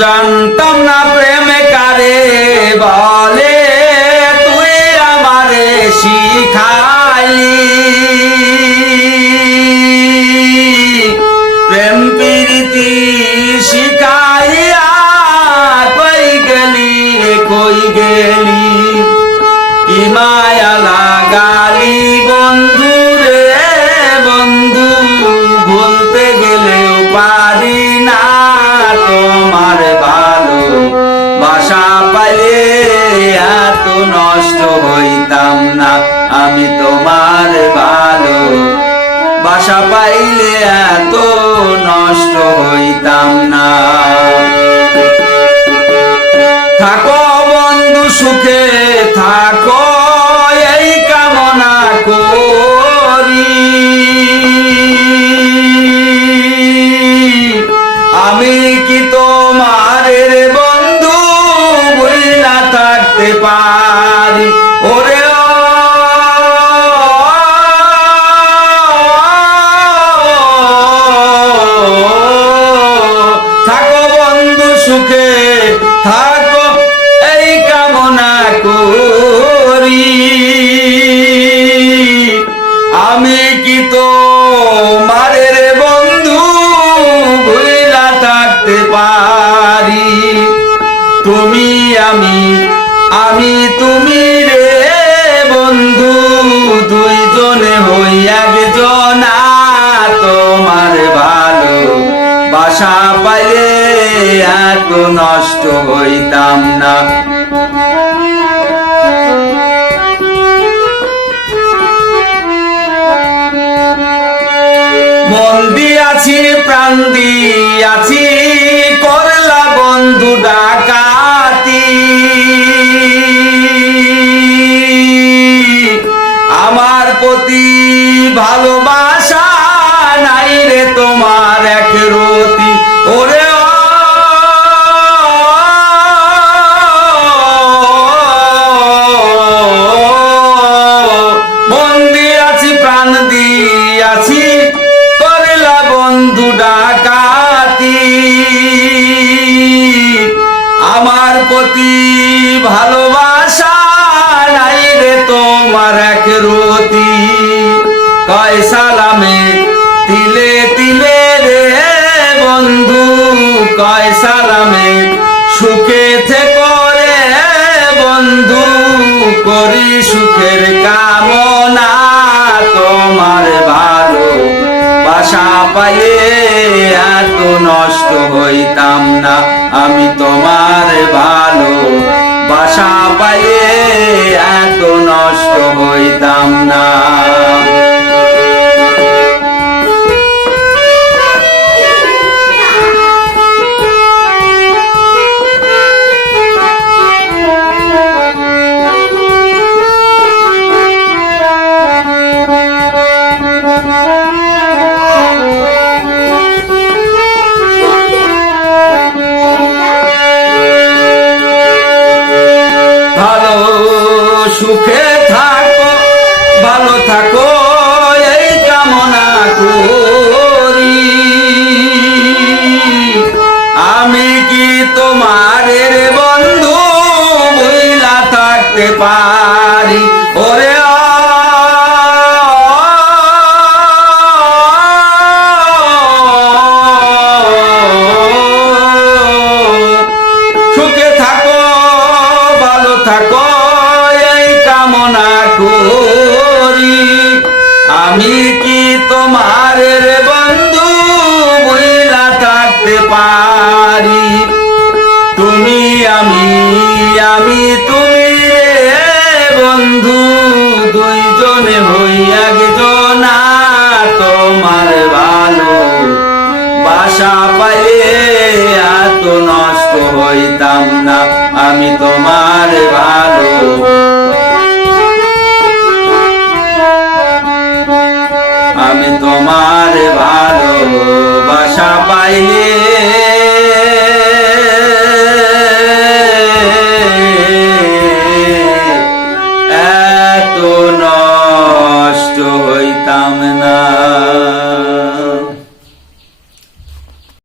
জানতাম না প্রেমে কারে বলে, তুই আমারে শিখাইলি। প্রেম প্রীতি শিখাইয়া কই গেলি রে কই গেলি, কি মায়া লাগালি বন্ধু রে বন্ধু, ভুলতে গেলেও পারি না তোমার ভালো বাসা পাইলে এত নষ্ট হইতাম না, আমি তোমার ভালো বাসা পাইলে এত নষ্ট হইতাম না। থাকো বন্ধু সুখে থাকো এই কামনা করি, আমি কি তোমার রে বন্ধু ভুইলা থাকতে পারি। ওরে থাকো বন্ধু সুখে থাকো এই কামনা করি, আমি কি তোমার রে বন্ধু ভুইলা থাকতে পারি। তুমি আমি তুমি রে বন্ধু, দুইজনে হই একজনা, তোমার ভালো বাসা পাইলে এত নষ্ট হইতাম না। মন দিয়াছি প্রাণ দিয়াছি করলা বন্ধু ডাকাতি, আমার প্রতি ভালোবাসা নাই রে তোমার এক রতি। ওরে মন দিয়াছি প্রাণ দিয়াছি করলা বন্ধু ডাকাতি, আমার প্রতি ভালোবাসা নাই রে তোমার এক রতি। কয় সালামে তিলে তিলে রে বন্ধু, কয় সালামে সুখে থেকো রে বন্ধু, করি সুখের কামনা, তোমার ভালো বাসা পাইয়ে এত নষ্ট হইতাম না, আমি তোমার ভালো বাসা পাইয়ে এত নষ্ট হইতাম না। সুখে থাকো ভালো থাকো এই কামনা করি, আমি কি তোমার রে বন্ধু ভুইলা থাকতে পারি। ওরে সুখে থাকো ভালো থাকো কামনা করি, আমি কি তোমার রে বন্ধু ভুইলা থাকতে পারি। তুমি আমি তুমি রে বন্ধু, দুইজনে হই একজনা, তোমার ভালো বাসা পাইলে এত নষ্ট হইতাম না, আমি তোমার ভালো আমি তোমার ভালো বাসা পাইলে